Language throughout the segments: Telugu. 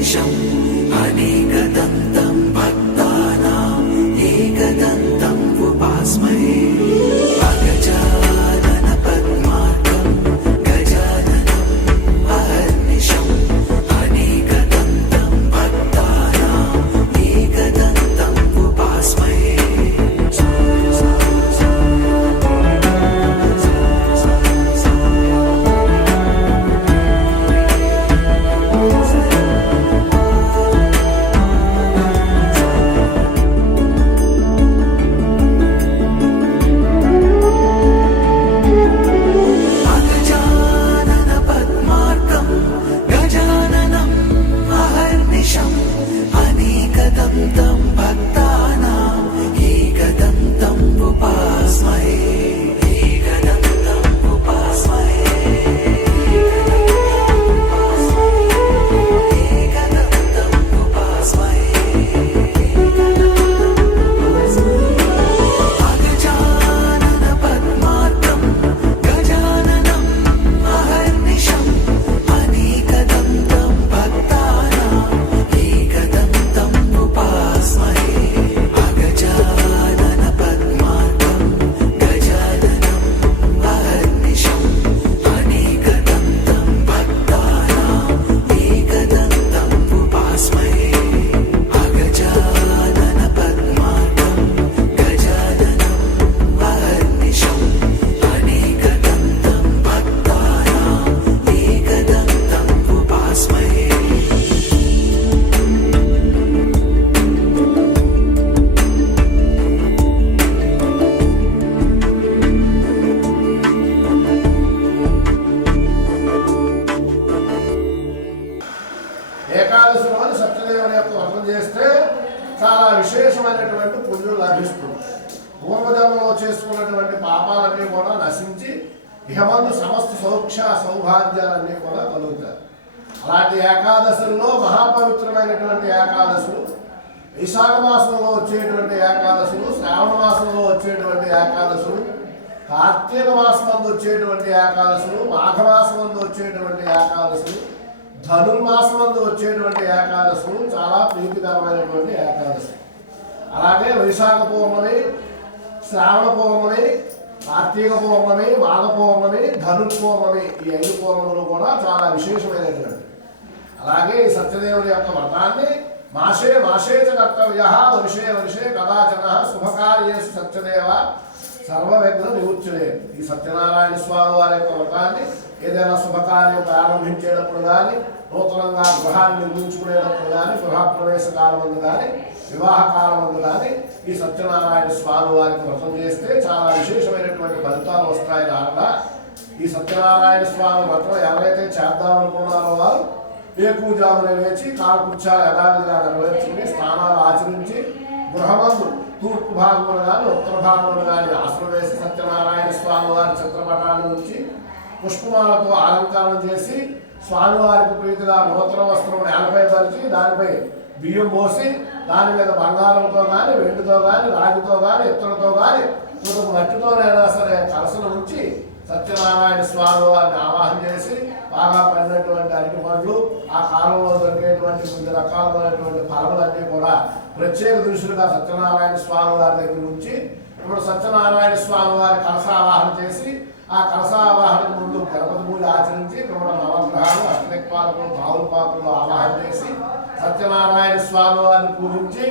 अहर्निशम् अनेकदन्तं भक्तानाम् एकदन्तम् उपास्महे अगजानन पद्मार्कं गजाननम् अहर्निशम् अनेकदन्तं भक्तानाम् एकदन्तम् उपास्महे अनेकदन्तं भक्तानाम् एकदन्तम् उपास्महे एकदन्तम् उपास्महे एकदन्तम् उपास्महे अगजानन पद्मार्कं गजाननम् अहर्निशम् अनेकदन्तं भक्तानाम् एकदन्तम् उपास्महे अगजानन पद्मार्कं गजाननम् अहर्निशम् अनेकदन्तं भक्तानाम् एकदन्तम् उपास्महे अगजानन पद्मार्कं गजाननम् अहर्निशम् अनेकदन्तं भक्तानाम् एकदन्तम् उपास्महे ఏకాదశి రోజు సత్యదేవుని యొక్క వ్రతం చేస్తే చాలా విశేషమైనటువంటి పుణ్యం లభిస్తుంది. పూర్వజన్మలో చేసుకున్నటువంటి పాపాలన్నీ కూడా నశించి ఇహమందు సమస్త సౌభాగ్యాలన్నీ కూడా కలుగుతాయి. అలాంటి ఏకాదశుల్లో మహాపవిత్రమైనటువంటి ఏకాదశులు వైశాఖ మాసంలో వచ్చేటువంటి ఏకాదశులు, శ్రావణ మాసంలో వచ్చేటువంటి ఏకాదశులు, కార్తీక మాసం వచ్చేటువంటి ఏకాదశులు, మాఘమాసం వచ్చేటువంటి ఏకాదశులు, ధనుర్మాసమందు వచ్చేటువంటి ఏకాదశులు చాలా ప్రీతికరమైనటువంటి ఏకాదశి. అలాగే వైశాఖ పౌర్ణమి, శ్రావణ పౌర్ణమి, కార్తీక పౌర్ణమి, మాఘ పౌర్ణమి, ధనుర్ పౌర్ణమి, ఈ 5 పౌర్ణములు కూడా చాలా విశేషమైనటువంటి. అలాగే ఈ సత్యదేవుని యొక్క వ్రతాన్ని మాసే మాసేచ కర్తవ్య వర్షే వర్షే కదాచన శుభకార్యేషు సత్యదేవ సర్వవిఘ్న నివృత్తులే. ఈ సత్యనారాయణ స్వామి వారి యొక్క వ్రతాన్ని ఏదైనా శుభకార్యం ప్రారంభించేటప్పుడు కానీ, నూతనంగా గృహాన్ని నిర్మించుకునేటప్పుడు కానీ, గృహప్రవేశ కాలమందు కానీ, వివాహ కాలమందు కానీ ఈ సత్యనారాయణ స్వామి వారికి వ్రతం చేస్తే చాలా విశేషమైనటువంటి ఫలితాలు వస్తాయి. కాకుండా ఈ సత్యనారాయణ స్వామి వ్రతం ఎవరైతే చేద్దామనుకున్నారో వారు వేకువజామున లేచి కాలకృత్యాలు యథావిధిగా నెరవేర్చుకుని స్నానాలు ఆచరించి గృహమందు తూర్పు భాగమును కానీ ఉత్తర భాగమును కానీ ఆశ్రమం వేసి సత్యనారాయణ స్వామి వారి చిత్రపటాన్ని ఉంచి పుష్పమాలతో అలంకరణ చేసి స్వామివారికి ప్రీతిగా నూతన వస్త్రం నేలపై పరిచి దానిపై బియ్యం పోసి దాని మీద బంగారంతో కానీ, వెండితో కానీ, రాగితో కానీ, ఇత్తడితో కానీ, మట్టితోనైనా సరే కలసలు ఉంచి సత్యనారాయణ స్వామి వారిని ఆవాహన చేసి బాగా పండినటువంటి అరటి పండ్లు, ఆ కాలంలో దొరికేటువంటి వివిధ రకాలైనటువంటి ఫలములన్నీ కూడా ప్రత్యేక దృష్టిగా సత్యనారాయణ స్వామి వారి దగ్గర నుంచి ఇప్పుడు సత్యనారాయణ స్వామి వారి కలసావాహన చేసి ఆ కలసావాహనకు ముందు గణపతి పూజ ఆచరించి ఇప్పుడు నవగ్రహాలు, అష్టదిక్పాలకులు, బావుల పాత్రలు ఆవాహన చేసి సత్యనారాయణ స్వామి వారిని పూజించి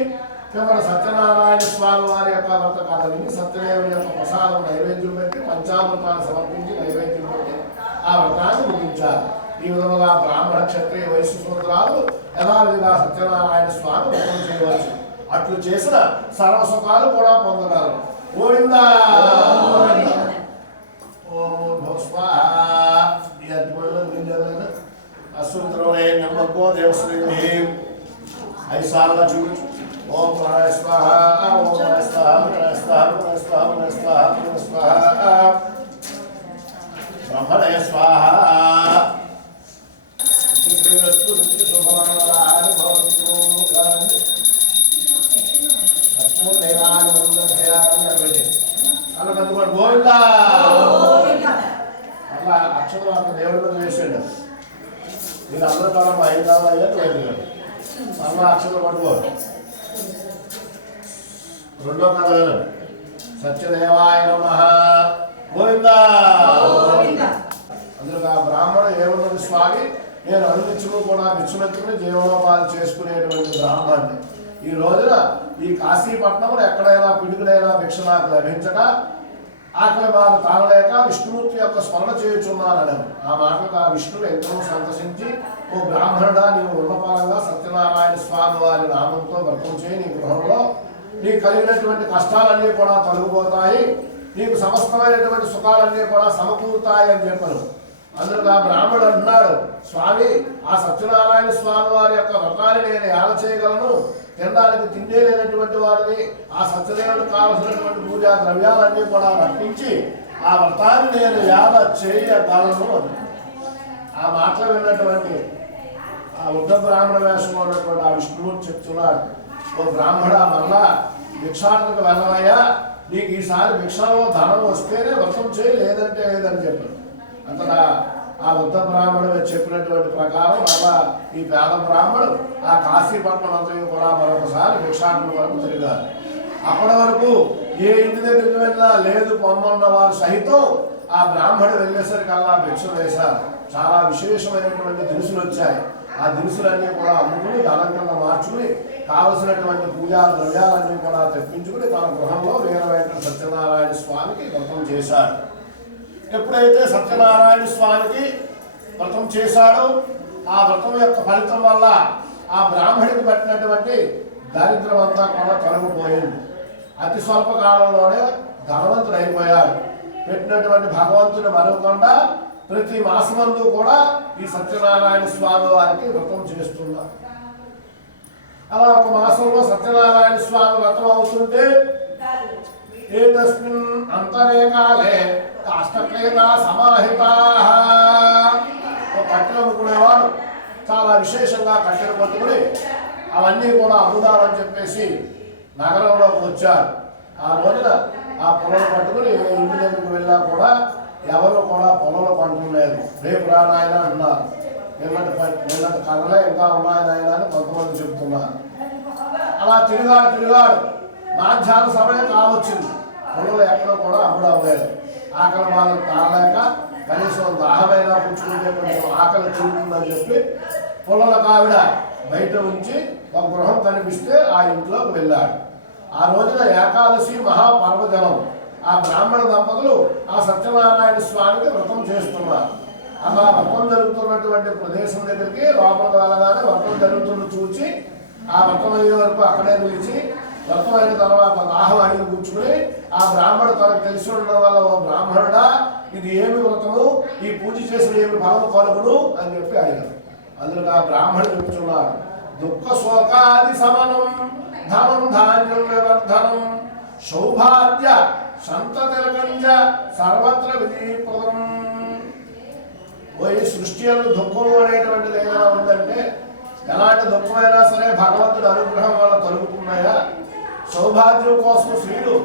ఇప్పుడు సత్యనారాయణ స్వామి వారి యొక్క వ్రత కథ విని సత్యదేవుని యొక్క ప్రసాదం నైవేద్యం పెట్టి పంచామృతాన్ని సమర్పించి నైవేద్యం పెట్టి ఆ వ్రతాన్ని ముగించారు. ఈ విధముగా బ్రాహ్మణ, క్షత్రియ, వైశ్య సూత్రాలు యథావిధిగా సత్యనారాయణ స్వామి వ్రతం చేయవచ్చు. అట్లు చేసిన సర్వసుఖాలు కూడా పొందగలరు. గోవిందా అసూత్రమే నమ్మకో దేవశ్రీ ఐసాల చూడు. ఓం ప్రాణాయ స్వాహ, ఓం ప్రాణాయ స్వాహ, ప్రాణాయ స్వాహ, ప్రాణాయ స్వాహ, ప్రాణాయ స్వాహ, ప్రాణాయ స్వాహ, బ్రహ్మణయ స్వాహ. శ్రీరస్తు శుభమంగళాని భవంతు. అలా గోవిందా అట్లా అక్షరం అంత దేవుడి మీద వేసాడు. మీరు అందరూ కాలం 5 కావాలి, 5 కావాలి. మళ్ళా అక్షరం పట్టుకో. రెండో కథ సత్యదేవాయ నమః గోవిందా. అందులో ఆ బ్రాహ్మణుడు ఏమన్నది, స్వామి నేను అనునిత్యము కూడా భిక్షమెత్తుకుని జీవనోపాధి చేసుకునేటువంటి బ్రాహ్మణుని. ఈ రోజున ఈ కాశీపట్నంలో ఎక్కడైనా పిడుగుడైనా భిక్ష నాకు లభించక ఆకలి బాధ తాగలేక విష్ణుమూర్తి యొక్క స్మరణ చేయుచున్నానని ఆ మాటకు ఆ విష్ణువు ఎంతో సంతసించి, ఓ బ్రాహ్మణుడా, నీవు ఉన్నపరంగా సత్యనారాయణ స్వామి వారి నామంతో వ్రతం చేయి. నీ గృహంలో నీకు కలిగినటువంటి కష్టాలన్నీ కూడా తొలగిపోతాయి, నీకు సమస్తమైనటువంటి సుఖాలన్నీ కూడా సమకూరుతాయి అని చెప్పారు. అందులో ఆ బ్రాహ్మణుడు అంటున్నాడు, స్వామి ఆ సత్యనారాయణ స్వామి వారి యొక్క వ్రతాన్ని నేను ఎలా చేయగలను? తినడానికి తిండే లేనటువంటి వారిని ఆ సత్యదేవుడికి కావలసినటువంటి పూజా ద్రవ్యాలన్నీ కూడా రప్పించి ఆ వ్రతాన్ని నేను ఎలా చేయగలను అని ఆ మాటలు విన్నటువంటి ఆ వృద్ధ బ్రాహ్మణ వేషంలో ఉన్నటువంటి ఆ విష్ణుమూర్తి చెప్తున్నాడు, ఓ బ్రాహ్మణ, మళ్ళా భిక్షాటనకు వెళ్ళవయ్యా, నీకు ఈసారి భిక్షలో ధనం వస్తేనే వ్రతం చేయి, లేదంటే లేదని చెప్పాడు. అంతటా ఆ వృద్ధ బ్రాహ్మణుడు చెప్పినటువంటి ప్రకారం మళ్ళా ఈ పేద బ్రాహ్మణుడు ఆ కాశీపట్నం అంతా కూడా మరొకసారి భిక్షాటన వరకు తిరిగారు. అప్పటి వరకు ఏ ఇంటి దగ్గరికి వెళ్ళినా లేదు పొమ్మన్న వారు సహితం ఆ బ్రాహ్మణుడు వెళ్ళేసరికల్లా భిక్ష వేశారు. చాలా విశేషమైనటువంటి దినుసులు వచ్చాయి. ఆ దినుసులన్నీ కూడా అమ్ముకుని ధనం కింద మార్చుకుని కావలసినటువంటి పూజా ద్రవ్యాలన్నీ కూడా తెప్పించుకుని తన గృహంలో వీర వెంకట సత్యనారాయణ స్వామికి వ్రతం చేశాడు. ఎప్పుడైతే సత్యనారాయణ స్వామికి వ్రతం చేశాడో ఆ వ్రతం యొక్క ఫలితం వల్ల ఆ బ్రాహ్మడికి పట్టినటువంటి దారిద్ర్యం అంతా కూడా తొలగిపోయింది. అతి స్వల్ప కాలంలోనే ధనవంతుడు అయిపోయాడు. పెట్టినటువంటి భగవంతుని మరవకుండా ప్రతి మాసమందు కూడా ఈ సత్యనారాయణ స్వామి వారికి వ్రతం చేస్తున్నారు. అలా ఒక మాసంలో సత్యనారాయణ స్వామి వ్రతం అవుతుంటే ఏతస్మిన్ అంతరే కాలే కాష్టక్రీడా సమాహితాః, ఒక కట్టెలు అమ్ముకునేవాడు చాలా విశేషంగా కట్టెలు పట్టుకుని అవన్నీ కూడా అమ్ముదామని చెప్పేసి నగరంలోకి వచ్చారు. ఆ రోజున ఆ పొలం పట్టుకుని ఇంటి దగ్గరికి వెళ్ళా కూడా ఎవరు కూడా పొలంలో పంటలేదు. రేపు రానాయన అన్నారు. నిన్నటి కర్రలే ఇంకా ఉన్నాయన అని కొంతమంది చెబుతున్నారు. అలా తిరిగాడు. మాధ్యాహ్న సమయం కావచ్చింది. పొలంలో ఎక్కడో కూడా అమ్ముడవ్వలేదు. ఆకలి బాధలు తాగలేక కనీసం దాహమైనా పుచ్చుకుంటే కొంచెం ఆకలి తిరుగుతుందని చెప్పి పొలంలో ఆవిడ బయట ఉంచి ఒక గృహం కనిపిస్తే ఆ ఇంట్లోకి వెళ్ళాడు. ఆ రోజున ఏకాదశి మహాపర్వదినం. ఆ బ్రాహ్మణ దంపతులు ఆ సత్యనారాయణ స్వామికి వ్రతం చేస్తున్నారు. అలా వ్రతం జరుగుతున్నటువంటి ప్రదేశం దగ్గరికి లోపలికి వెళ్ళగానే వ్రతం జరుగుతున్న చూచి ఆ వ్రతం అయ్యే వరకు అక్కడే నిలిచి వ్రతం అయిన తర్వాత దాహం అడిగి కూర్చుని ఆ బ్రాహ్మణుడు తనకు తెలిసి ఉండడం వల్ల, ఓ బ్రాహ్మణుడా, ఇది ఏమి వ్రతము, ఈ పూజ చేసిన ఏమి ఫలము కలుగును అని చెప్పి అడిగారు. అందులో ఆ బ్రాహ్మణుడు చెప్తున్నాడు, దుఃఖ శోకాది సమనం ధనం ధాన్యం వివర్ధనం సౌభాగ్య సంతతిరకంజ సర్వత్ర విజయప్రదం. ఈ సృష్టి అందు దుఃఖము అనేటువంటిది ఏదైనా ఉందంటే ఎలాంటి దుఃఖమైనా సరే భగవంతుడి అనుగ్రహం వల్ల తొలుగుతున్నాయా? సౌభాగ్యం కోసం స్త్రీలు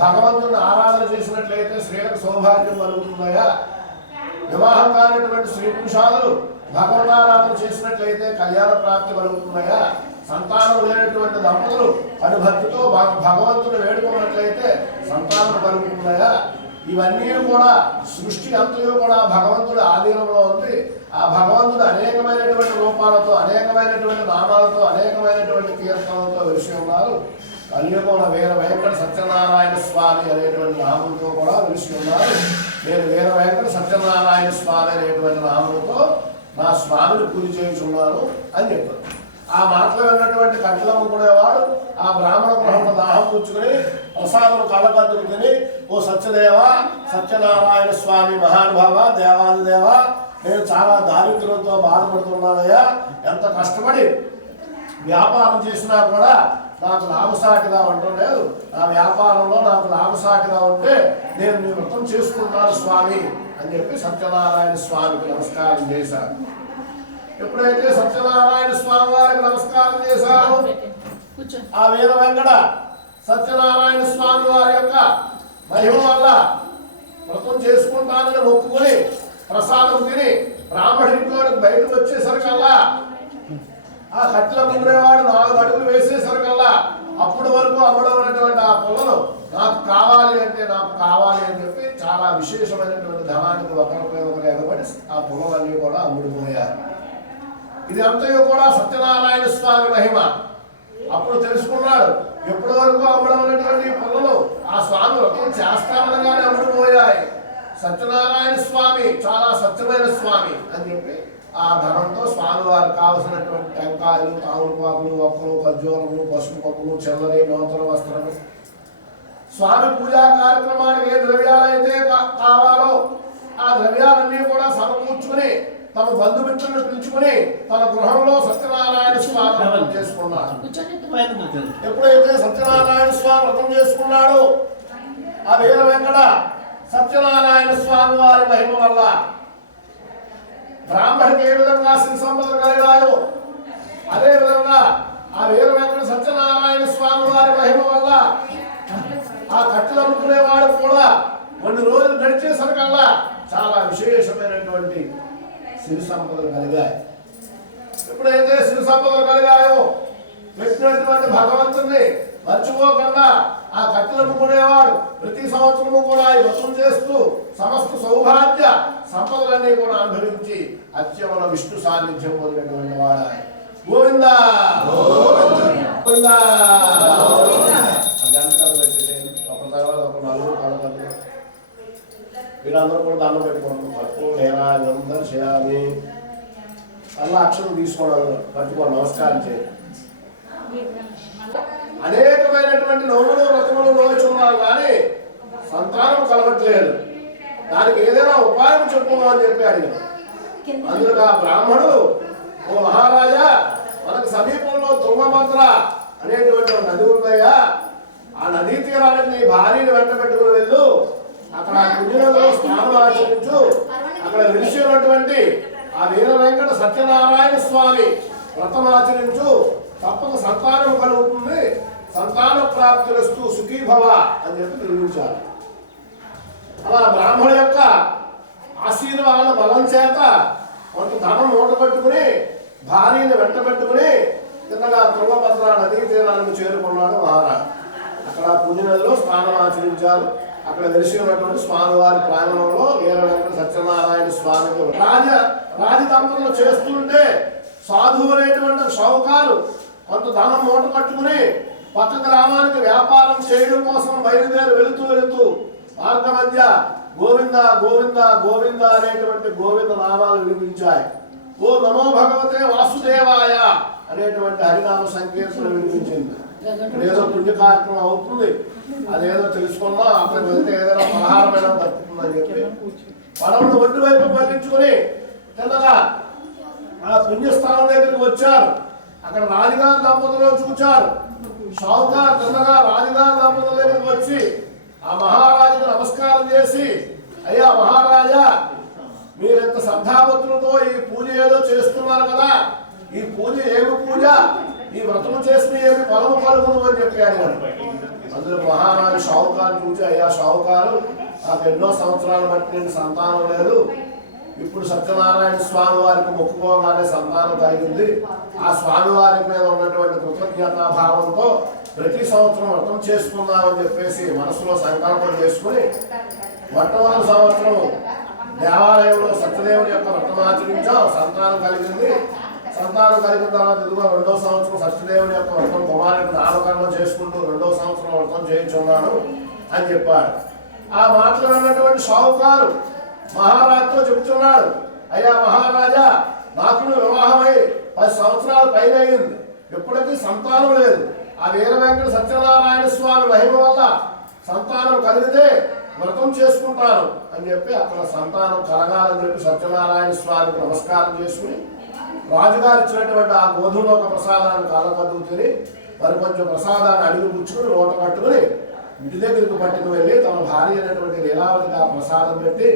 భగవంతుడిని ఆరాధన చేసినట్లయితే స్త్రీలకు సౌభాగ్యం కలుగుతున్నాయా? వివాహం కానటువంటి స్త్రీ పురుషాలు భగవతారాధన చేసినట్లయితే కళ్యాణ ప్రాప్తి కలుగుతున్నాయా? సంతానం లేనటువంటి దంపతులు అనుభక్తితో భగవంతుని వేడుకున్నట్లయితే సంతానం కలుగుతున్నాయా? ఇవన్నీ కూడా సృష్టి అంతయు కూడా భగవంతుడి ఆధీనంలో ఉంది. ఆ భగవంతుడు అనేకమైనటువంటి రూపాలతో, అనేకమైనటువంటి నామాలతో, అనేకమైనటువంటి కీర్తనలతో వెలిసి ఉన్నారు. కలియుగంలో వీర వెంకట సత్యనారాయణ స్వామి అనేటువంటి నామంతో కూడా వెలిసి ఉన్నారు. నేను వీర వెంకట సత్యనారాయణ స్వామి అనేటువంటి నామంతో నా స్వామిని పూజ చేయించున్నాను అని చెప్పారు. ఆ మాటలు విన్నటువంటి కట్టెలు అమ్ముకునేవాడు ఆ బ్రాహ్మణ గృహంలో దాహం కూర్చుని ప్రసాదం కళ్ళకద్దుకు తిని, ఓ సత్యదేవ, సత్యనారాయణ స్వామి మహానుభావ, దేవాదిదేవ, నేను చాలా దారిద్ర్యంతో బాధపడుతున్నానయ్యా. ఎంత కష్టపడి వ్యాపారం చేసినా కూడా నాకు లాభసాటిగా ఉండడం లేదు. నా వ్యాపారంలో నాకు లాభసాటిగా ఉంటే నేను మీ వ్రతం చేసుకుంటాను స్వామి అని చెప్పి సత్యనారాయణ స్వామికి నమస్కారం చేశాను. ఎప్పుడైతే సత్యనారాయణ స్వామి వారికి నమస్కారం చేశారు, ఆ వీర వెంకట సత్యనారాయణ స్వామి వారి యొక్క మహిమ వల్ల వ్రతం చేసుకుంటానని మొక్కుకొని ప్రసాదం తిని బ్రాహ్మణుడితో బయటకు వచ్చేసరికల్లా ఆ కట్టెలు అమ్ముకునేవాడు 4 అడుగులు వేసేసరికల్లా అప్పటి వరకు అమ్మడం అనేటువంటి ఆ పొలను నాకు కావాలి అంటే నాకు కావాలి అని చెప్పి చాలా విశేషమైనటువంటి ధనానికి ఒకరిపై ఒకరు ఎగబడి ఆ పొలలన్నీ కూడా అమ్ముడిపోయారు. ఇది అంతయు కూడా సత్యనారాయణ స్వామి మహిమ. అప్పుడు తెలుసుకున్నాడు ఎప్పటి వరకు అమ్మడం అనేటువంటి పొలలు ఆ స్వామి వ్రతం చేస్తానగానే అమ్ముడిపోయాయి. సత్యనారాయణ స్వామి చాలా సత్యమైన స్వామి అని చెప్పి ఆ ధనంతో స్వామివారికి కావలసినటువంటి టెంకాయలు, తాముపాకులు, ఒక్కలు, ఖర్జూరములు, పసుపు పప్పులు, చెల్లరి, నూతన వస్త్రము, స్వామి పూజా కార్యక్రమానికి ఏ ద్రవ్యాలైతే కావాలో ఆ ద్రవ్యాలన్నీ కూడా సమకూర్చుకుని తమ బంధుమిత్రులను పిలుచుకుని తన గృహంలో సత్యనారాయణ స్వామి వ్రతం చేసుకున్నాడు. ఎప్పుడైతే సత్యనారాయణ స్వామి వ్రతం చేసుకున్నాడో ఆ వీర వెంకట సత్యనారాయణ స్వామి వారి మహిమ వల్ల బ్రాహ్మణికి ఏ విధంగా శ్రీ సంపదలు కలిగాయో అదే విధంగా ఆ వీర వెంకట సత్యనారాయణ స్వామి వారి మహిమ వల్ల ఆ కట్టెలు అమ్ముకునేవాడు కూడా కొన్ని రోజులు గడిచేసరికల్లా చాలా విశేషమైనటువంటి సిరి సంపదలు కలిగాయి. ఎప్పుడైతే సిరి సంపదలు కలిగాయో పెట్టినటువంటి భగవంతుని మర్చిపోకుండా ఆ కట్టెలు అమ్ముకునేవాడు ప్రతి సంవత్సరము కూడా ఈ వ్రతం చేస్తూ సమస్త సౌభాగ్య సంపదలన్నీ కూడా అనుభవించి అత్యమన విష్ణు సాన్నిధ్యం పొందినటువంటి వాడు గోవింద గోవింద. గంటకాలు పెట్టేసేయండి, ఒక తర్వాత ఒక 4 కాలం వీళ్ళందరూ కూడా దండం పెట్టుకోండి. తక్కువ లేరా అందరూ చేయాలి. అలా అక్షరం తీసుకోవడం పట్టుకోండి, నమస్కారం చేయండి. అనేకమైనటువంటి నోములు వ్రతములు నోచున్నాను కానీ సంతానం కలగట్లేదు. దానికి ఏదైనా ఉపాయం చెప్పుమా అని చెప్పి అడిగాను. అందులో ఆ బ్రాహ్మణుడు, ఓ మహారాజా, మనకు సమీపంలో తుంగభద్ర అనేటువంటి నది ఉందయ్యా, ఆ నదీ తీరానికి నీ భార్యని వెంట పెట్టుకుని వెళ్ళు, అక్కడ పుణ్యనదిలో స్నానం ఆచరించు, అక్కడ వెలిసినటువంటి ఆ వీర వెంకట సత్యనారాయణ స్వామి వ్రతం ఆచరించు, తప్పక సంతానం కలుగుతుంది, సంతాన ప్రాప్తిరస్తు సుఖీభవ అని చెప్పి నిర్మించారు. అలా బ్రాహ్మణు యొక్క ఆశీర్వాద బలం చేత కొంత ధనం మూట పెట్టుకుని భార్యని వెంట పెట్టుకుని తిన్నగా తుంగభద్ర నదీ తీరానికి చేరుకున్నాడు మహారాజు. అక్కడ పుణ్యనదిలో స్నానం ఆచరించారు. అక్కడ వెలిసినటువంటి స్వామివారి ప్రాంగణంలో వీర వెంకట సత్యనారాయణ స్వామికి రాజదంపతులు చేస్తుంటే సాధువు అనేటువంటి షౌకాలు కొంత ధనం మూట కట్టుకుని పక్క గ్రామానికి వ్యాపారం చేయడం కోసం బయలుదేరి వెళుతూ మార్గ మధ్య గోవింద గోవింద గోవింద అనేటువంటి గోవింద నామాలు వినిపించాయి. ఓ నమో భగవతే వాసుదేవాయ అనేటువంటి హరినామ సంకీర్తన వినిపించింది. ఏదో పుణ్య కార్యక్రమం అవుతుంది, అదేదో తెలుసుకున్నా అక్కడికి వెళ్తే ఏదైనా పలహారమైన తప్పుతుందని చెప్పి పడవను ఒడ్డు వైపు మళ్లించుకుని తిన్నగా ఆ పుణ్యస్థానం దగ్గరికి వచ్చారు. అక్కడ రాజుగారి దంపతులు చూచారు. షావుకారు తిన్నగా రాజుగారి దంపతుల దగ్గరికి వచ్చి ఆ మహారాజుకు నమస్కారం చేసి, అయ్యా మహారాజా, మీరెంత శ్రద్ధాభక్తులతో ఈ పూజ ఏదో చేస్తున్నారు కదా, ఈ పూజ ఏమి పూజ, ఈ వ్రతము చేసిన ఏమి ఫలము కలుగును అని చెప్పి అడిగాడు. అందులో మహారాజు షావుకారు చూసి, అయ్యా షావుకారు, నాకు ఎన్నో సంవత్సరాలు బట్టి నేను సంతానం లేదు, ఇప్పుడు సత్యనారాయణ స్వామి వారికి మొక్కుకోగానే సంతానం కలిగింది. ఆ స్వామివారికి మీద ఉన్నటువంటి కృతజ్ఞతాభావంతో ప్రతి సంవత్సరం వ్రతం చేసుకుందామని చెప్పేసి మనసులో సంకల్పం చేసుకుని మొట్టమొదటి సంవత్సరం దేవాలయంలో సత్యదేవుని యొక్క వ్రతం ఆచరించాం, సంతానం కలిగింది. సంతానం కలిగిన తర్వాత ఇదిగో 2వ సంవత్సరం సత్యదేవుని యొక్క వ్రతం కుమారుడికి నామకరణం చేసుకుంటూ 2వ సంవత్సరం వ్రతం చేయించున్నాను అని చెప్పాడు. ఆ మాటలు అన్నటువంటి షావుకారు మహారాజుతో చెప్తున్నాడు, అయ్యా మహారాజా, నాకు వివాహమై 10 సంవత్సరాల పైన అయింది, ఎప్పటికీ సంతానం లేదు. ఆ వీర వెంకట సత్యనారాయణ స్వామి మహిమ వల్ల సంతానం కలిగితే వ్రతం చేసుకుంటాను అని చెప్పి అక్కడ సంతానం కలగాలని చెప్పి సత్యనారాయణ స్వామికి నమస్కారం చేసుకుని రాజుగారు ఇచ్చినటువంటి ఆ గోధుమలోక ప్రసాదాన్ని కాలకద్దు తిని మరి కొంచెం ప్రసాదాన్ని అడిగి పుచ్చుకుని నోట కట్టుకుని ఇంటి దగ్గరికి పట్టుకు వెళ్ళి తన భార్య అయినటువంటి లీలావతికి ఆ ప్రసాదం పెట్టి,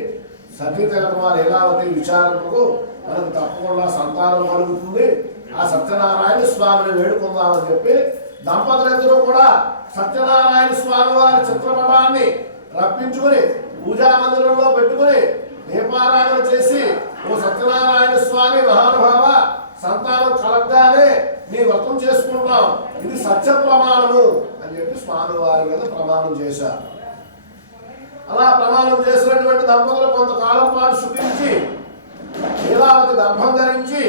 సతీ తిలకమా లీలావతి విచారణకు మనకు తప్పకుండా సంతానం కలుగుతుంది, ఆ సత్యనారాయణ స్వామిని వేడుకుందామని చెప్పి దంపతులిద్దరూ కూడా సత్యనారాయణ స్వామి వారి చిత్రపటాన్ని రప్పించుకుని పూజా మందిరంలో పెట్టుకుని దీపారాధన చేసి, ఓ సత్యనారాయణ స్వామి మహానుభావ, సంతానం కలగగానే నీ వ్రతం చేసుకుంటాం, ఇది సత్య ప్రమాణము అని చెప్పి స్వామి వారి మీద ప్రమాణం చేశారు. అలా ప్రమాణం చేసినటువంటి దంపతులు కొంతకాలం పాటు సుఖించి లీలావతి గర్భం ధరించి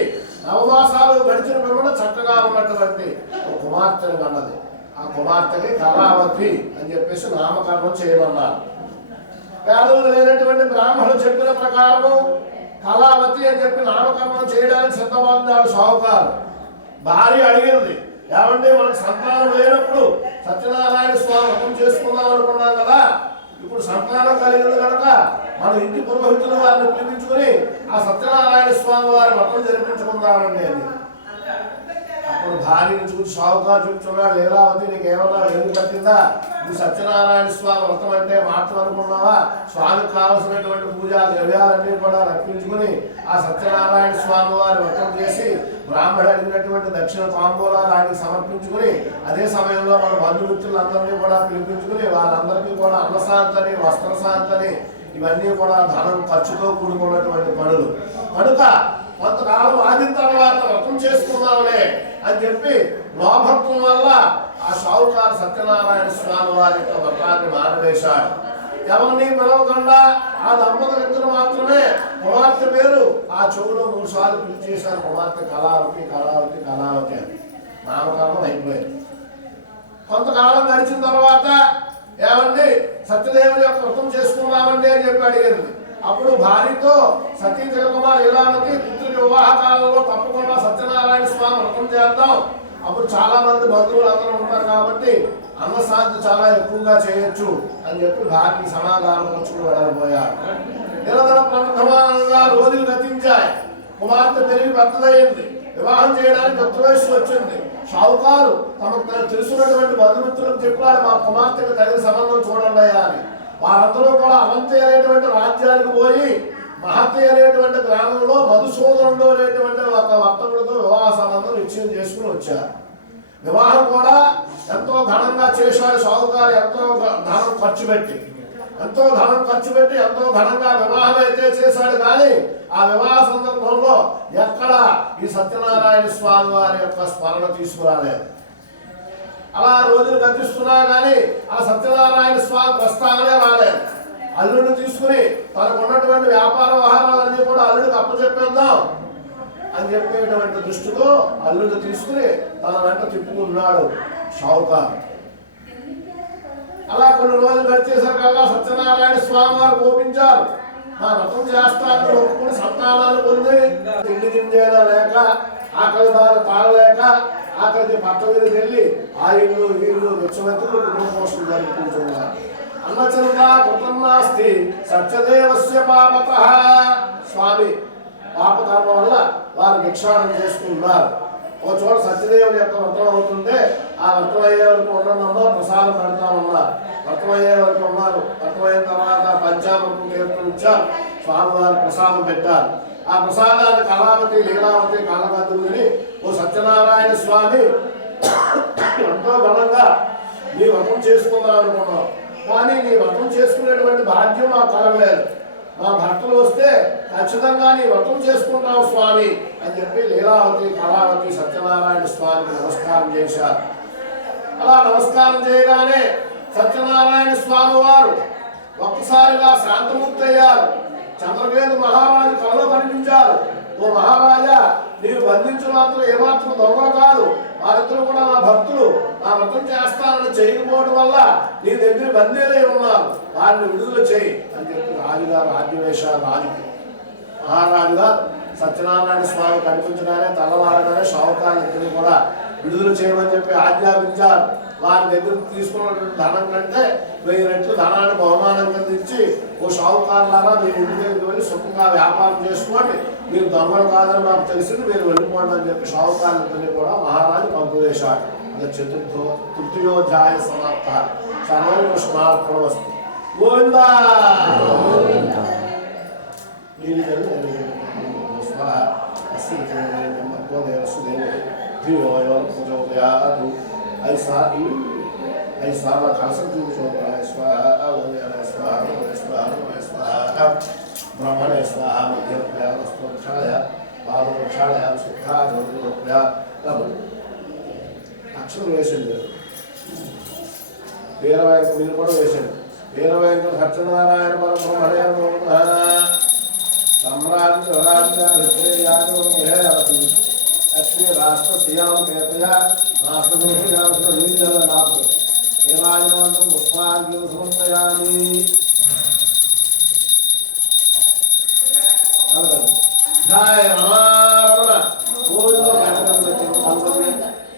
నవమాసాలు గడిచిన పిమ్మట చక్కగా ఉన్నటువంటి ఒక కుమార్తెను కన్నది. ఆ కుమార్తెకి కళావతి అని చెప్పేసి నామకరణం చేయమన్నారు. పేదలు లేనటువంటి బ్రాహ్మణులు చెప్పిన ప్రకారము కళావతి అని చెప్పి నామకరణం చేయడానికి సిద్ధమన్నాడు షావుకారు. భార్య అడిగింది, ఏమంటే మనకు సంతానం లేనప్పుడు సత్యనారాయణ స్వామి వ్రతం చేసుకుందాం అనుకున్నాం కదా, ఇప్పుడు సంతానం కలిగింది కనుక మన ఇంటి పురోహితులు వారిని పిలిపించుకుని ఆ సత్యనారాయణ స్వామి వారి వ్రతం జరిపించుకుందామండి అని. అప్పుడు భార్యను చూసి షావుకారు చెప్తున్నాడు, లీలావతి నీకేమన్నా వెలుగు పట్టిందా? నువ్వు సత్యనారాయణ స్వామి వ్రతం అంటే మాత్రం అనుకున్నావా? స్వామికి కావలసినటువంటి పూజా ద్రవ్యాలన్నీ కూడా రప్పించుకుని ఆ సత్యనారాయణ స్వామి వారి వ్రతం చేసి బ్రాహ్మణుడు అడిగినటువంటి దక్షిణ తాంబూలాలు ఆయనకి సమర్పించుకుని అదే సమయంలో మన బంధుమిత్రులందరినీ కూడా పిలిపించుకుని వారందరికీ కూడా అన్నశాంతని వస్త్రశాంతని ఇవన్నీ కూడా ధనం ఖర్చుతో కూడుకున్నటువంటి పనులు కనుక కొంతకాలం ఆగిన తర్వాత వ్రతం చేసుకున్నాంలే అని చెప్పి లోభత్వం వల్ల ఆ షావుకారు సత్యనారాయణ స్వామి వారి యొక్క వ్రతాన్ని మానవేశాడు. ఎవరిని పిలవకుండా ఆ దంపతులిద్దరు మాత్రమే కుమార్తె పేరు ఆ చెవులో 3 సార్లు పిలిచేశారు, కుమార్తె కళావతి కళావతి కళావతి అని. నామకరణం అయిపోయింది. కొంతకాలం గడిచిన తర్వాత ఏమండి సత్యదేవుని యొక్క వ్రతం చేసుకున్నామండి అని చెప్పి అడిగింది. అప్పుడు భార్యతో సతీ తిలకమా లీలావతి పుత్రుడి వివాహ కాలంలో తప్పకుండా సత్యనారాయణ స్వామి వ్రతం చేద్దాం, అప్పుడు చాలా మంది బంధువులు అందరూ ఉంటారు కాబట్టి అన్నశాంతి చాలా ఎక్కువగా చేయొచ్చు అని చెప్పి భార్యని సమాధానం పంచుకుని వెళ్ళబోయారు. నిరంతర ప్రవర్ధమానంగా రోజులు గతించాయి. కుమార్తె పెరిగి పెద్దదయ్యింది. వివాహం చేయడానికి పెద్ద వయసు వచ్చింది. షావుకారు తమకు తెలుసున్నటువంటి బంధుమిత్రులకు చెప్పాడు, మా కుమార్తెకు తగిన సంబంధం చూడండి అని. వారందరూ కూడా అవంతి అనేటువంటి రాజ్యానికి పోయి మహతి అనేటువంటి గ్రామంలో మధుసూదనుడు అనేటువంటి ఒక వర్తకుడితో వివాహ సంబంధం నిశ్చయం చేసుకుని వచ్చారు. వివాహం కూడా ఎంతో ఘనంగా చేశాడు షావుకారు. ఎంతో ధనం ఖర్చు పెట్టి ఎంతో ఘనంగా వివాహం అయితే చేశాడు. కానీ ఆ వివాహ సందర్భంలో ఎక్కడ ఈ సత్యనారాయణ స్వామి వారి యొక్క స్మరణ తీసుకురాలేదు. అలా రోజులు గతిస్తున్నా కానీ ఆ సత్యనారాయణ స్వామి ప్రస్తావనే రాలేదు. అల్లుడిని తీసుకుని తనకు ఉన్నటువంటి వ్యాపార వ్యవహారాలన్నీ కూడా అల్లుడికి అప్పచెప్పేద్దాం అని చెప్పేటువంటి దృష్టితో అల్లుడిని తీసుకుని తన వెంట తిప్పుకున్నాడు షావుకారు. అలా కొన్ని రోజులు గడిచేసరికల్లా సత్యనారాయణ స్వామి వారు కోపించారు. నా వ్రతం చేస్తానని ఒప్పుకుని సంతానాలు పొంది తిండి గింజేలా లేక ఆకలి బాధ తాళలేక ఆకలికి పక్క మీద వెళ్ళి ఆ ఇల్లు వీళ్ళు విచ్చమెత్తులు కుటుంబ పోషణ జరుపుకుంటున్నారు. అన్నచంద కృతన్నాస్తి సత్యదేవస్య పాపత. స్వామి పాపకర్మ వల్ల వారు భిక్షాటన చేసుకుంటున్నారు. ఓ చోట సత్యదేవుని యొక్క వ్రతం అవుతుంటే ఆ వ్రతం అయ్యే వరకు ఉండడంలో ప్రసాదం పెడతామన్నారు. వ్రతం అయ్యే వరకు ఉన్నారు. వ్రతం అయిన తర్వాత పంచామృతం తీర్థించారు. స్వామివారి ప్రసాదం పెట్టారు. ఆ ప్రసాదాన్ని కళావతి లీలావతి కళ్ళగద్దుకుని, ఓ సత్యనారాయణ స్వామి ఎంతో ఘనంగా నీ వ్రతం చేసుకుందాం అనుకున్నాం, కానీ నీ వ్రతం చేసుకునేటువంటి భాగ్యం మాకు కలగలేదు. మా భర్తలు వస్తే ఖచ్చితంగా నీ వ్రతం చేసుకుంటాం స్వామి అని చెప్పి లీలావతి కళావతి సత్యనారాయణ స్వామికి నమస్కారం చేశారు. అలా నమస్కారం చేయగానే సత్యనారాయణ స్వామి వారు ఒక్కసారిగా శాంతముక్తి అయ్యారు. చంద్రకేతు మహారాజు కళలో కనిపించారు. ఓ మహారాజా, నీవు బంధించిన మాత్రం ఏమాత్రం దొంగలు కాదు, వారిద్దరూ కూడా నా భక్తులు. నా వ్రతం చేస్తానని చేయకపోవడం వల్ల నీ దగ్గర బందీలై ఉన్నారు, వారిని విడుదల చేయి అని చెప్పి రాజుగారు ఆజ్ఞవేశారు. రాజుకి మహారాజుగా సత్యనారాయణ స్వామి కనిపించగానే తెల్లవారగానే షావుకారులిద్దరిని కూడా విడుదల చేయమని చెప్పి ఆజ్ఞాపించారు. వారి దగ్గర తీసుకున్నటువంటి ధనం కంటే 1000 రెట్లు ధనాన్ని బహుమానం కింద ఇచ్చి, ఓ షావుకారులారా మీరు ఇంటి దగ్గరికి వెళ్ళి సుఖంగా వ్యాపారం చేసుకోండి, మీరు దొంగలు కాదని మాకు తెలిసింది, మీరు వెళ్ళిపోండి అని చెప్పి షావుకారులిద్దరిని కూడా మహారాజు పంపివేశాడు. అది తృతీయోధ్యాయ సమాప్త. సర్వం కృష్ణార్పణమస్తు. గోవిందా ऐसा खासन स्वाहा ब्रह्मण स्वाहा मध्य పాదవృక్షాలయాలు సుఖా చదువుగా అక్షరం వేసింది. వీరవేంకట మీరు కూడా వేసింది. వీరవేంకట సత్యనారాయణ పరబ్రహ్మణే సమ్రాట్ శివరాజ్యావతి లక్ష్మీ రాష్ట్ర శ్రీయామ కేతయ రాష్ట్రభూషయామ నాకు ఏమాయమంతం పుష్పాగ్యం సమర్పయామి. జయ రమారమణ గోవిందో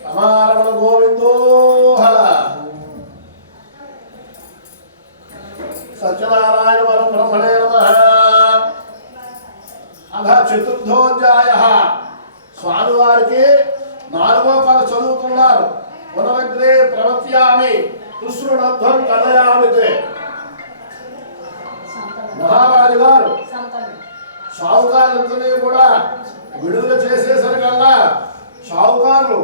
రమారమణ గోవిందో హర సత్యనారాయణ పరబ్రహ్మణే నమః. అథ చతుర్థోధ్యాయ స్వామివారికి 4వ పద చదువుతున్నారు. పునరగ్రే ప్రవర్త్యామి తుసృణధ్వం కథయామి. మహారాజు గారు షావుకారులందరినీ కూడా విడుదల చేసేసరికల్లా షావుకారులు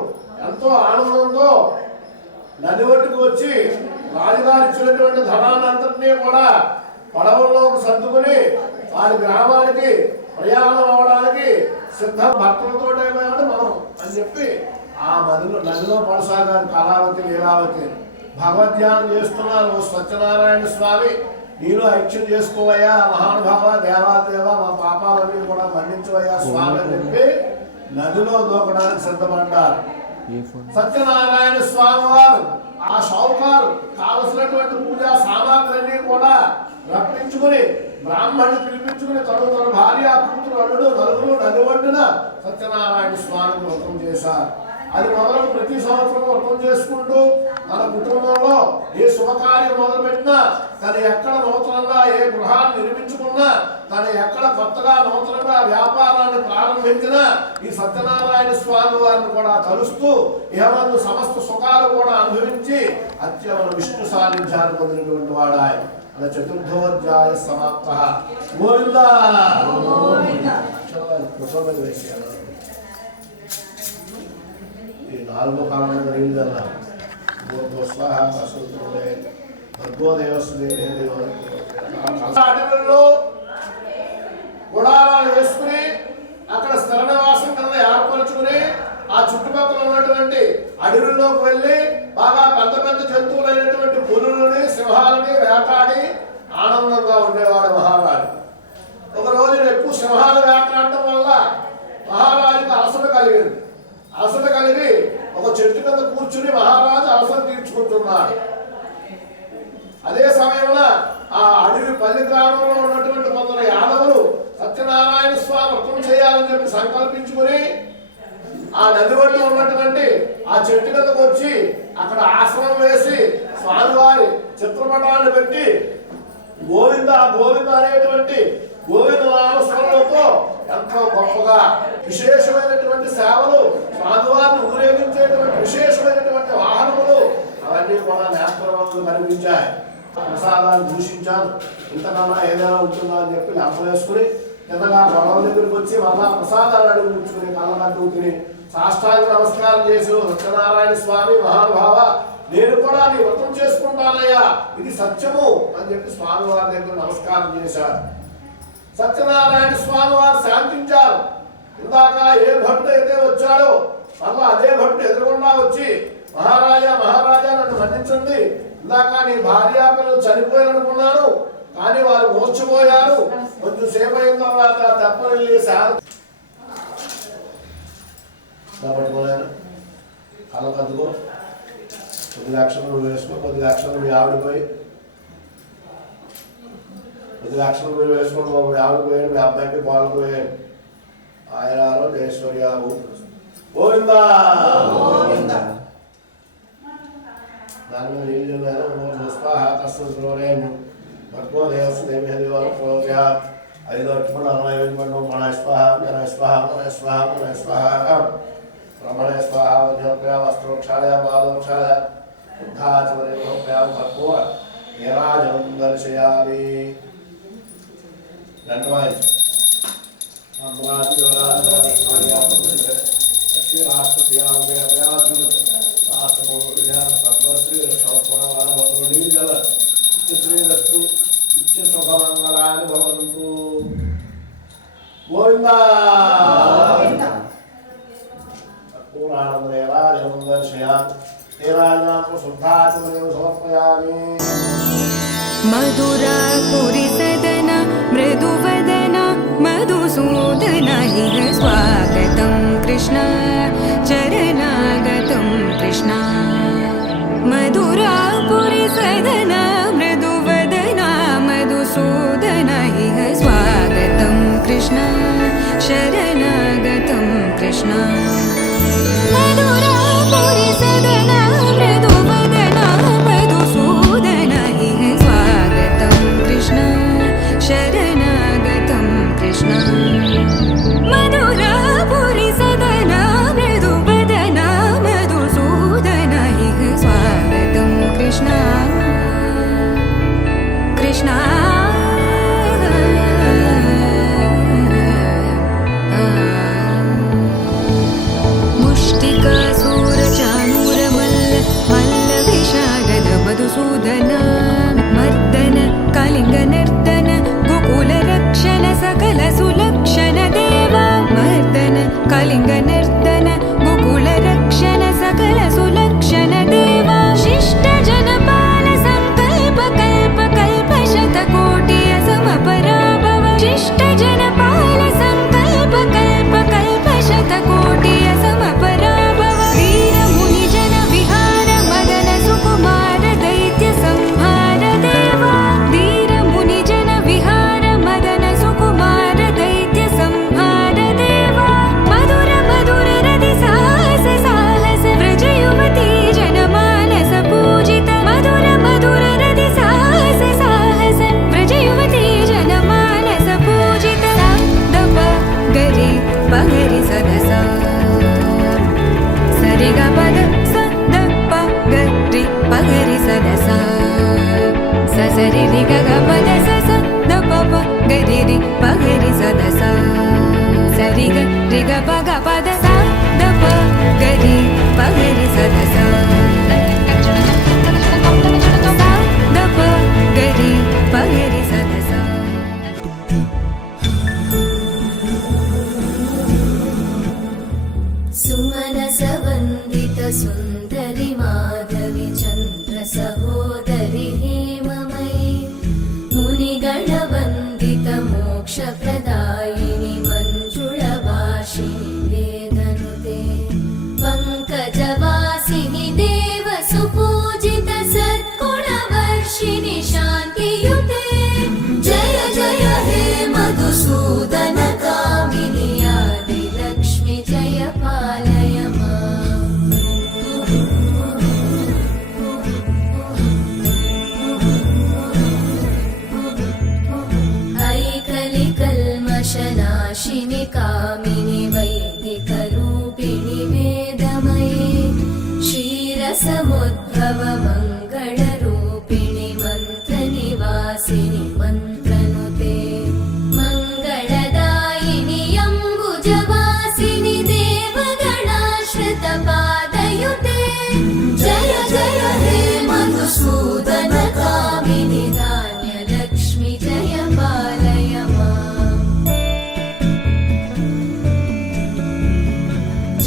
ఎంతో ఆనందంతో నది ఒడ్డుకు వచ్చి రాజుగారు ఇచ్చినటువంటి ధనాన్ని అంతటినీ కూడా పడవల్లోకి సర్దుకుని వారి గ్రామానికి ప్రయాణం అవడానికి సిద్ధం భక్తులతో ఏమైనా మనం అని చెప్పి ఆ నదిలో పడసాగారు. కళావతి లీలావతి భగవద్ధ్యానం చేస్తున్నారు. సత్యనారాయణ స్వామి నేను ఐక్యం చేసుకోవయ్యా మహానుభావ దేవాదేవ మా పాపాలన్నీ కూడా మన్నించవయ్యా స్వామి అని చెప్పి నదిలో దూకడానికి సిద్ధపడ్డారు. సత్యనారాయణ స్వామి వారు ఆ షావుకారు కావలసినటువంటి పూజా సామాగ్రిని కూడా రప్పించుకుని బ్రాహ్మణుని పిలిపించుకుని తన భార్య కూతురు అల్లుడు నలుగురు నది ఒడ్డున సత్యనారాయణ స్వామిని వ్రతం చేశారు. అది మొదలు ప్రతి సంవత్సరం వ్రతం చేసుకుంటూ తన కుటుంబంలో ఏ శుభకార్యం మొదలుపెట్టినా, తను ఎక్కడ నూతనంగా ఏ గృహాన్ని నిర్మించుకున్నా, తను ఎక్కడ కొత్తగా నూతనంగా వ్యాపారాన్ని ప్రారంభించినా ఈ సత్యనారాయణ స్వామి వారిని కూడా తలుస్తూ ఏమన్నా సమస్త సుఖాలు కూడా అనుభవించి అత్యవన విష్ణు సాన్నిధ్యాన్ని పొందినటువంటి వాడు ఆయన. అలా చతుర్థోధ్యాయ సమాప్త. గోవింద వేసాను. ఈ 4వ కాలంలో జరిగిందన్నా అడవుల్లో గుడారాలు వేసుకుని అక్కడ స్థిర నివాసం కింద ఏర్పరచుకుని ఆ చుట్టుపక్కల ఉన్నటువంటి అడవుల్లోకి వెళ్ళి బాగా పెద్ద పెద్ద జంతువులైనటువంటి పులులని సింహాలని వేటాడి ఆనందంగా ఉండేవాడు మహారాజు. ఒక రోజు ఎక్కువ సింహాలు వేటాడటం వల్ల మహారాజుకు అలసట కలిగింది. అలసట కలిగి ఒక చెట్టు కింద కూర్చుని మహారాజు అలసట తీర్చుకుంటున్నాడు. అదే సమయంలో ఆ అడవి పల్లి గ్రామంలో ఉన్నటువంటి కొందరు యాదవులు సత్యనారాయణ స్వామి వ్రతం చేయాలని చెప్పి సంకల్పించుకుని ఆ నది ఒడ్డులో ఉన్నటువంటి ఆ చెట్టు కిందకు వచ్చి అక్కడ ఆసనం వేసి స్వామివారి చిత్రపటాన్ని పెట్టి గోవింద గోవింద అనేటువంటి గోవింద నామస్మరణతో ఎంతో గొప్పగా విశేషమైనటువంటి సేవలు, స్వామివారిని ఊరేగించేటువంటి విశేషమైనటువంటి వాహనములు అవన్నీ కూడా నేత్రములు కనిపించాయి. ప్రసాదాన్ని దూషించాను, ఇంతకన్నా ఏదైనా ఉంటుందా అని చెప్పి లెంపలేసుకుని కిందగా గొడవ దగ్గరికి వచ్చి మళ్ళా ప్రసాదాలు అడుగు పుచ్చుకుని కళ్ళకట్టు తిని సాష్టాంగ నమస్కారం చేసి సత్యనారాయణ స్వామి మహానుభావ నేను కూడా నీ వ్రతం చేసుకుంటానయ్యా, ఇది సత్యము అని చెప్పి స్వామివారి దగ్గర నమస్కారం చేశారు. సత్యనారాయణ స్వామి వారు శాంతించారు. ఇందాక ఏ భక్తుడు అయితే వచ్చాడో మళ్ళా అదే భక్తుడు ఎదురుగుండా వచ్చి మహారాజా మహారాజా నన్ను మన్నించండి, ఇందాక నీ భార్యాపిల్లలు చనిపోయారనుకున్నాను కానీ వారు మోర్చిపోయారు, కొంచెం సేపు అయిన తర్వాత తప్పని పట్టుకోలేను కళ్ళకద్దుకో, కొద్దిగా అక్షరం వేసుకో, కొద్దిగా అక్షరం మీ ఆవిడిపోయి, కొద్దిగా అక్షరం మీరు వేసుకోండి, మీ ఆవిడిపోయాడు, మీ అబ్బాయికి పాల్పోయాడు. ఆయన ఐశ్వర్యాలు గోవిందా. దాని మీద ఏం చేయాలి భర్గో దేవస్దేవి ఐదు అర్పణ అన్నయ్యమండం మన స్వాహ మన స్వాహ మన స్వాహ మన స్వాహ బ్రహ్మణ స్వాహ వస్త్రోక్షాలయ పాదోక్షాలయ బుద్ధాచమనోప్యాం భర్గో ఏరాజనం దర్శయామి. లక్ష్మీ రాష్ట్ర సుఖమంగళాన్ని భవంతు. గోవిందా పూర్ణానందరేవా దేవందర్శయాన్ దేవానాం శుద్ధాత్మదేవ సమర్పయామి. మధురాపురి సదన మృదువదన మధుసూదన ఇహ స్వాగతం కృష్ణ చరణాగతం కృష్ణ. మధురాపురి సదన మృదువదన మధుసూదన ఇహ స్వాగతం కృష్ణ శరణాగతం కృష్ణ. మధురాపురి సదన మృదువదన మధుసూదన ఇహ స్వాగతం కృష్ణ శరణాగతం కృష్ణ. మధురాపురి సదన మృదువదన మధుసూదన ఇహ స్వాగతం కృష్ణ కృష్ణ. మధుసూదన మర్దన కళింగ నర్దన గోకుల రక్షణ సకల సులక్షణ దేవా. మర్దన కళింగ నర్దన గోకుల రక్షణ సకల సులక్షణ దేవా. శిష్ట జనపాల సంకల్ప కల్ప కల్ప శతకోటి అసమపరాభవ. శిష్ట జనపాల సంకల్ప కల్ప కల్ప శతకోటి అసమపరాభవ. వీర ముని జన విహార మదన సుకుమార దైత్య సంహార దేవా. వీర ముని జన విహార మదన సుకుమార దైత్య సంహార దేవా. మధుర మధుర రతి సాహస సాహస వ్రజ యువతి జన మానస పూజిత. మధుర మధుర రతి సాహస సాహస వ్రజ యువతి జన మానస పూజిత. దప గరి పగరి సదస సరిగ పద సదప గరి పగరి సదస సరి రి గగ పద స దప గరి రి పగరి సదస సరి గ రి గ పగ పద స దప గరి పగరి సదస దప గరి పగరి సదస. సుమనస వందిత సుందరి మాధవి చంద్ర సహోదరి హేమమయీ. మునిగణ వందిత మోక్ష ప్రదాయిని మంజుళ వాసిని వేదనుతే. పంకజవాసిని దేవ సుపూజిత సద్గుణ వర్షిణి శాంతియుతే. జయ జయ హే మధుసూదన కామిని ఆది లక్ష్మి జయ పాలయ మాం. ఐకలి కల్మషనాశిని కామిని వైదిక రూపిణి వేదమయీ. క్షీరసముద్భవ మంగళ రూపిణి మంత్ర నివాసిని మంత్రనుతే. మంగళదాయిని అంబుజవాసిని దేవగణాశ్రిత పాదయుతే. జయ జయ హే మధుసూదన కామిని ధాన్య లక్ష్మి జయ పాలయ మాం.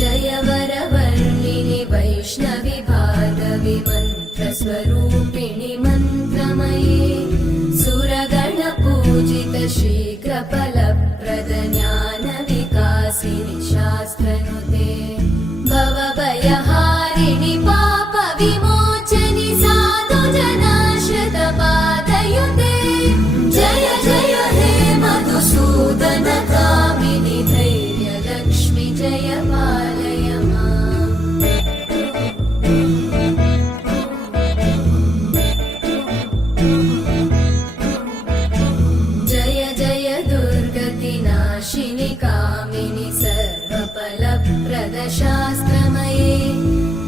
జయ వరవర్ణిని వైష్ణవి భాగవి మంత్ర స్వరూపిణి మంత్రమయీ. సురగణ పూజిత శీఘ్ర ఫలప్రద జ్ఞాన వికాసిని శాస్త్రనుతే. భవభయహారిణి పాప విమోచని సాధు జనాశ్రిత పాదయుతే. జయ జయ హే మధుసూదన కామిని ధైర్య లక్ష్మి జయ పాలయ మాం. జయ జయ దుర్గతి నాశిని కామిని సర్వఫలప్రద శాస్త్రమయీ.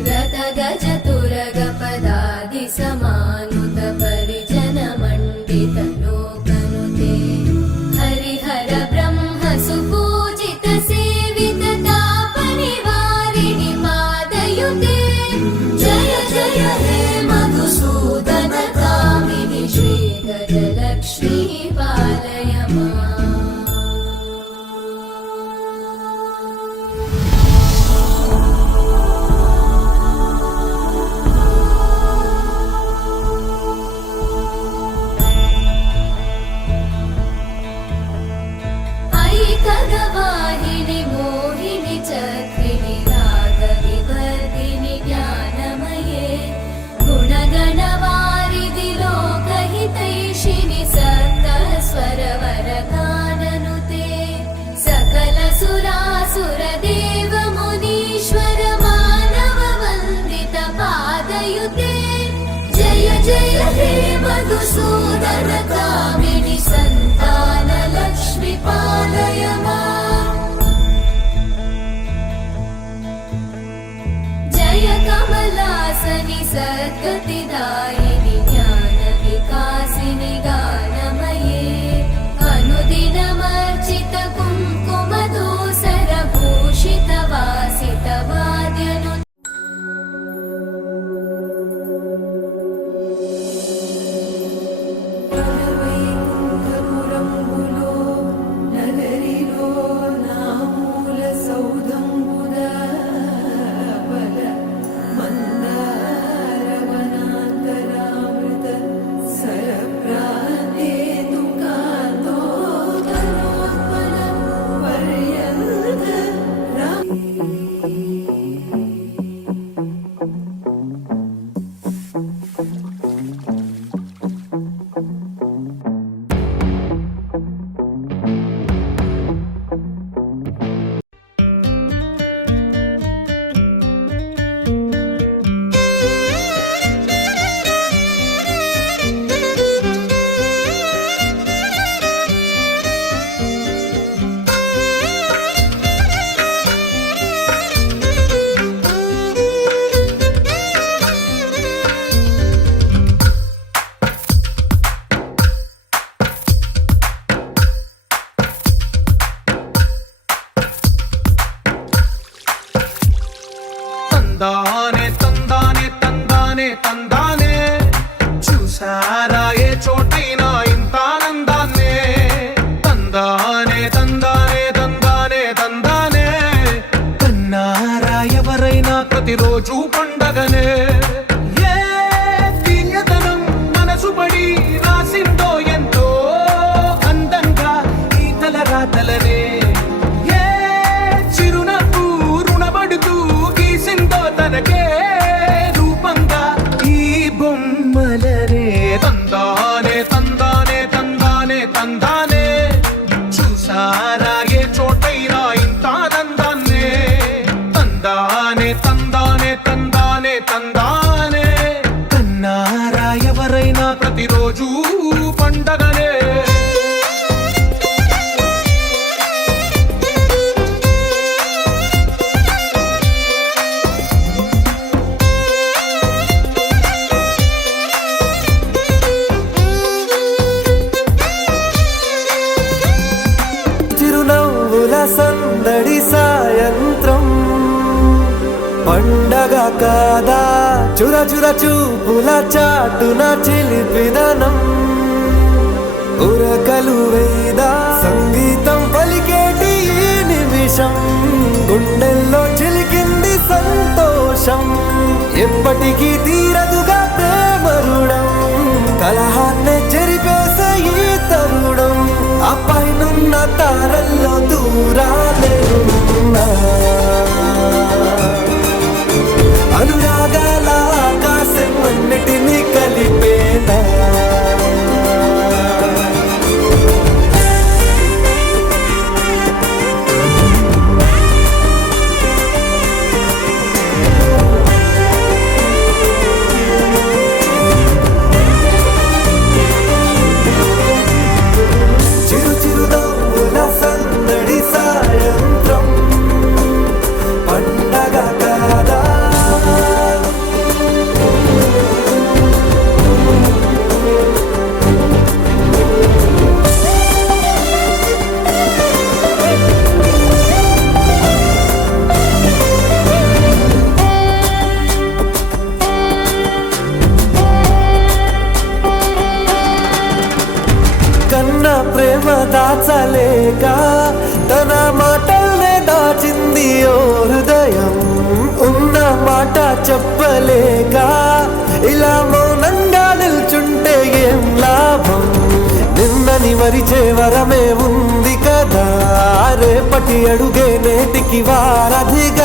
రథ గజ తురగ పదాది సమానుత పరిజన మండిత లోకనుతే. హరిహర బ్రహ్మ సుపూజిత సేవిత తాప నివారిణి పాదయుతే. జయ జయ హే మధుసూదన కామిని శ్రీ గజలక్ష్మీ పాలయ మాం. मधुसूदनकामिनि सन्तानलक्ष्मि पालय माम् जय कमलासनि सद्गतिदायिनि ज्ञानविकासिनि गानमये अनुदिनमर्चित कुङ्कुमधूसरभूषितवासितवाद्यनु తందానే తందానే తందానే తందానే చూసారా ఏ చోటైనా ఇంత ఆనందాన్నే తందానే తందానే తందానే తందానే కన్నారా ఎవరైనా ప్రతిరోజు పండగనే ఏ తీయదనం మనసు పడి రాసిందో ఎంతో అందంగా ఈ తలరాతలనే ఏ చిరునవ్వు రుణపడుతూ తనకే రూపంగా ఈ బొమ్మలనే తందానే తందానే తందానే తందానే చూసారా ఏ చోటైనా ఇంత ఆనందాన్నే తందానే తందానే తందానే తందానే కన్నారా ఎవరైనా ప్రతిరోజు పండగనే సందడి సాయంత్రం పండగ కాదా చుర చుర చూపుల చాటున చిలిపిదనం ఉరకలు వేదా సంగీతం పలికేటి ఈ నిమిషం గుండెల్లో చిలికింది సంతోషం ఎప్పటికీ తీరదుగా ప్రేమ రుణం కలహాన్నే చెరిపేసే ఈ తరుణం ఆ పైనున్న తారల్లో దూరాలేనున్నా అనురాగాల ఆకాశం అన్నిటినీ కలిపేనా ప్రేమ దాచలేక తన మాటల్నే దాచింది ఓ హృదయం ఉన్న మాట చెప్పలేక ఇలా మౌనంగా నిల్చుంటే ఏం లాభం నిన్నని మరిచే వరమే ఉంది కదా రేపటి అడుగే నేటికి వారధిగా